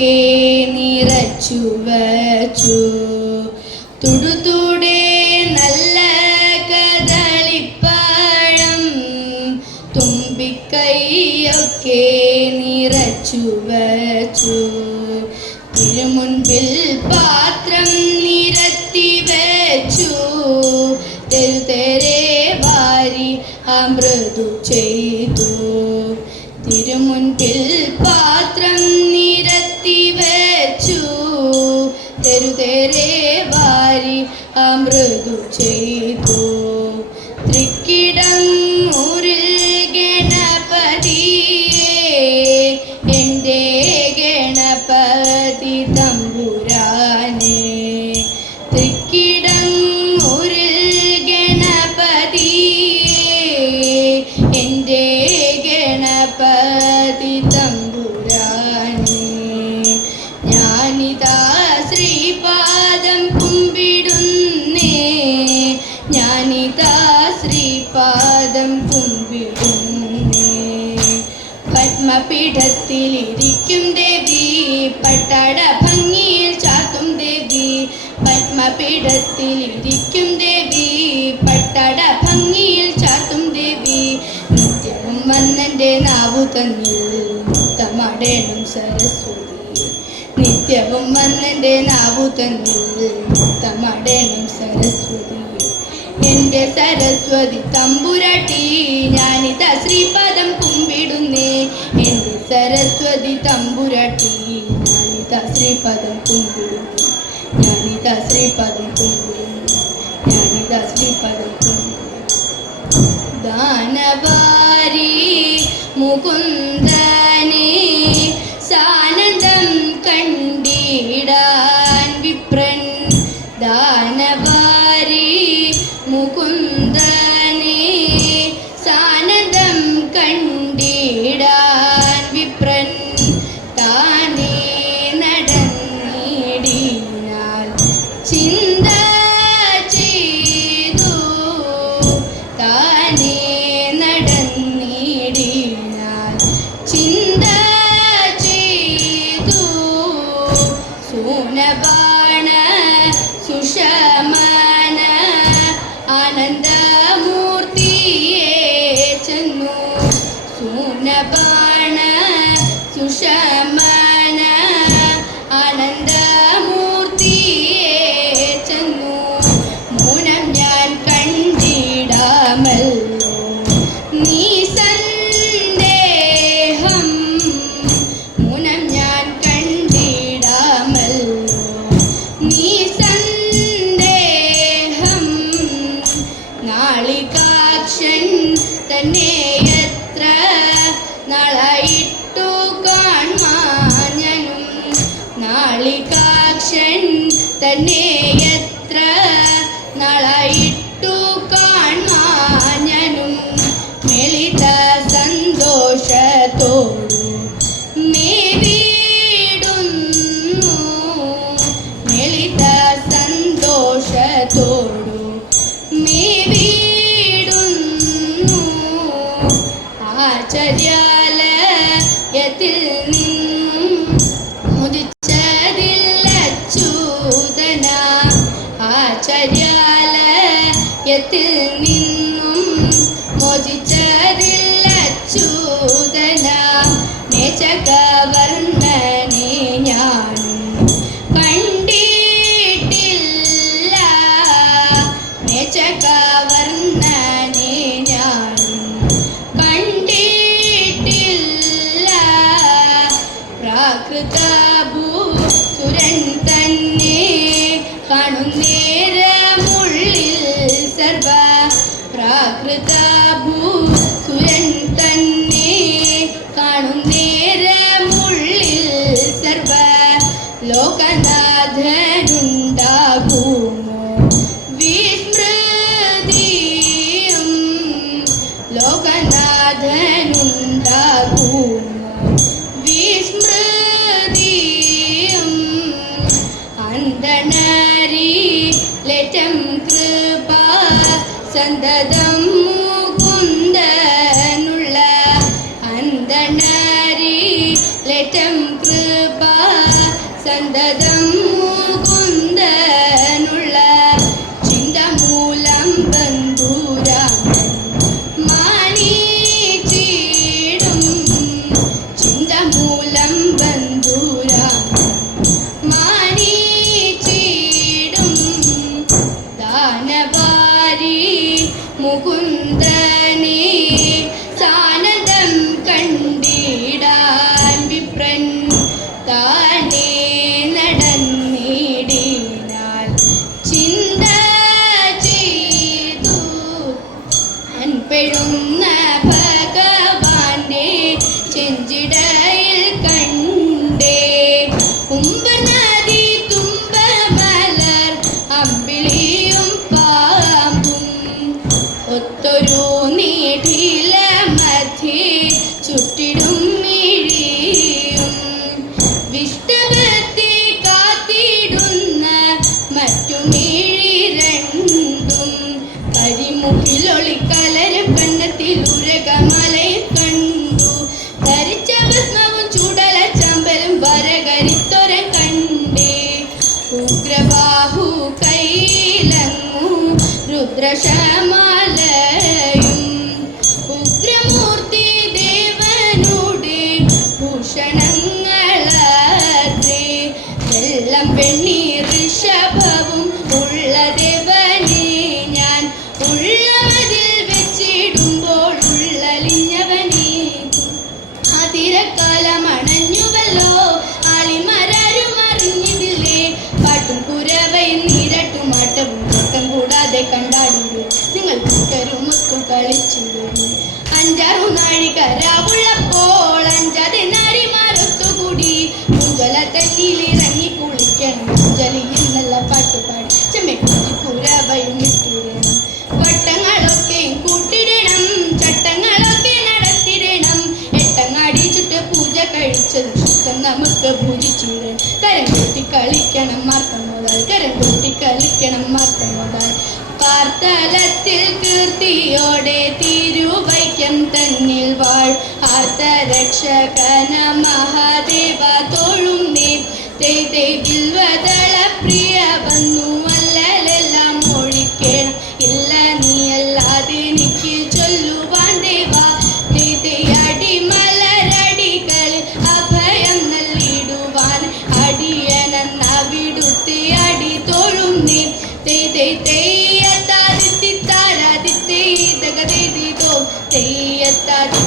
ഒക്കെ നിറച്ചു വച്ചു. തുടുതുടെ നല്ല കദളിപ്പഴം തുമ്പിക്കൈയൊക്കെ നിറച്ചു വച്ചു. തിരുമുൻപിൽ പാത്രം നിരത്തി വെച്ചു. തെരുതെരെ വാരി അമൃതു ചെയ്തു. തിരുമുൻപിൽ പാത്രം നിരത്തി വെച്ചു. തെരുതെരെ വാരി അമൃതു ചെയ്തു. തൃക്കിടങ്ങൂരിൽ ഗണപതിയേ എൻ്റെ ഗണപതി തമ്പുരാനെ. തൃക്കിടങ്ങൂരിൽ ഗണപതിയേ എൻ്റെ ഗണപതി തമ്പുരാനെ. ഞാനിതാ ശ്രീപാദം കുമ്പിടുന്നേ. ഞാനിതാ ശ്രീപാദം കുമ്പിടുന്നേ. പത്മപീഠത്തിലിരിക്കും ദേവി പട്ടാട ഭംഗിയിൽ ചാത്തും ദേവി. പത്മപീഠത്തിലിരിക്കും ദേവി പട്ടാട ഭംഗിയിൽ ചാത്തും ദേവി. നിത്യവും വന്നെൻ്റെ നാവു തന്നിൽ മുത്തമടേണം സരസ്വതി. നിത്യവും വന്നെൻ്റെ നാവു തന്നിൽ മുത്തമടേണം സരസ്വതി. എൻ്റെ സരസ്വതി തമ്പുരാട്ടി ഞാനിതാ ശ്രീപാദം കുമ്പിടുന്നേ. എൻ്റെ സരസ്വതി തമ്പുരാട്ടി ഞാനിതാ ശ്രീപാദം കുമ്പിടുന്നു. ഞാനിതാ ശ്രീപാദം കുമ്പിടുന്നു. ഞാനിതാ ശ്രീപാദം കുമ്പിടുന്നു. ദാനവാരി മുകുന്ദനെ സാനന്ദം കണ്ടിടാൻ വിപ്രൻ. ദാനവാരി മുകുന്ദനെ സാനന്ദം കണ്ടിടാൻ വിപ്രൻ. താനേ നടന്നിടിനാൽ ചിന്ത ചെയ്തു. താനേ നടന്നിടിനാൽ ചിന്ത ചെയ്തു. സൂനബാണ സുഷമന ആനന്ദമൂർത്തിയെ ചെന്നു. സൂനബാണ സുഷമന ആനന്ദമൂർത്തിയെ ചെന്നു. മൂനം ഞാൻ കണ്ടിടാമല്ലോ നീ സന്ദേഹം. മൂനം ഞാൻ കണ്ടിടാമല്ലോ നീ സന്ദേഹം. നാളികാക്ഷൻ തന്നെ എത്ര നാളായിട്ടു കാൺമാഞ്ഞനും. നാളികാക്ഷൻ തന്നെ എത്ര നാളായിട്ടു കാൺമാഞ്ഞനും. മെളിത സന്തോഷത്തോടു മേവിടുന്നു. മെളിത സന്തോഷത്തോടു മേവിടുന്നു. ആചര്യാലയത്തിൽ നിന്നും മുദിച്ചതില്ലച്യുതന. ആചര്യാലയത്തിൽ നിന്നും മോചിച്ചതില്ലച്യുതന. മേചകവർണ്ണനെ ഞാനും കണ്ടിട്ടില്ല. മേചകവർണ്ണനെ ഞാനും കണ്ടിട്ടില്ല. പ്രാകൃതഭൂസുരൻ തന്നെ കാണുന്നേരമുള്ളിൽ സർവ. പ്രാകൃതഭൂസുരൻ തന്നെ കാണുന്നേരമുള്ളിൽ സർവ. ലോകനാഥനുണ്ടാകുമോ വിസ്മൃതിയും. ലോകനാഥനുണ്ടാകുമോ വിസ്മൃതിയും. അന്തണരിലേറ്റം കൃപ സന്തതം മുകുന്ദനുള്ള. അന്തണരിലേറ്റം കൃപ മിഴി രണ്ടും കരിമുകിലൊളിക്കലരും കണ്ണത്തിൽ ഉരകമലയും കണ്ടു. ധരിച്ച ഭസ്മവും ചൂടല ചമ്പലും വരകരിത്തൊരം കണ്ടേ. ഉഗ്രബാഹു കൈലങ്ങു രുദ്രശമാലയും ഉഗ്രമൂർത്തി ദേവനുടെ ഭൂഷണങ്ങളത്രേ. വെള്ളം വെണ്ണി ഋഷഭവും ഉള്ള ദേവനെ ഞാൻ ഉള്ളമതിൽ വെച്ചിടുമ്പോൾ ഉള്ളലിഞ്ഞവനെ. അതിരക്കാലം അണഞ്ഞുവല്ലോ ആളിമാരും അറിഞ്ഞതില്ലേ. പാട്ടും കുരവയും നീരട്ടുമാട്ടവും കൂട്ടം കൂടാതെ കണ്ടാടിടും നിങ്ങൾ കൂട്ടരും ഒത്തു കളിച്ചിടും. 5-6 നാഴിക രാവുള്ളപ്പോൾ അഞ്ചാതെ നാരിമാരൊത്തുകൂടി പൂഞ്ചല തന്നിലിറങ്ങി കുളിക്കണം. പൂഞ്ചലി എന്നല്ല പാട്ടുപാടി ചെമ്മക്കുറ്റി കുരവയും ഇട്ടിടണം. വട്ടങ്ങളൊക്കെയും കൂട്ടിടണം, ചട്ടങ്ങളൊക്കെ നടത്തിടണം. എട്ടങ്ങാടി ചുട്ട് പൂജ കഴിച്ചത് ശുദ്ധം നമുക്ക് പൂജിച്ചിടണം. കരം കൂട്ടി കളിക്കണം മാർത്തമോതാൽ, കരം കൂട്ടി കളിക്കണം മാർത്തമോതാൽ. പാർത്തലത്തിൽ കീർത്തിയോടെ തിരുവൈക്കം തന്നിൽ വാൾ ആർത്തരക്ഷകന മഹാദേവ തോഴുന്നേ. ബിൽവദള പ്രിയ വന്നു അല്ലലെല്ലാം ഒഴിക്കണം. ഇല്ല നീയല്ലാതെ എനിക്ക് ചൊല്ലുവാൻ ദേവാ. അടിമലരടികളിൽ അഭയം നൽകിടുവാൻ അടിയനെന്നവിടുത്തെ അടി തോഴുന്നേ. തെയ്യത്താദിത്താരാദിത്തേ ദഗദേദിതോ തെയ്യത്താദി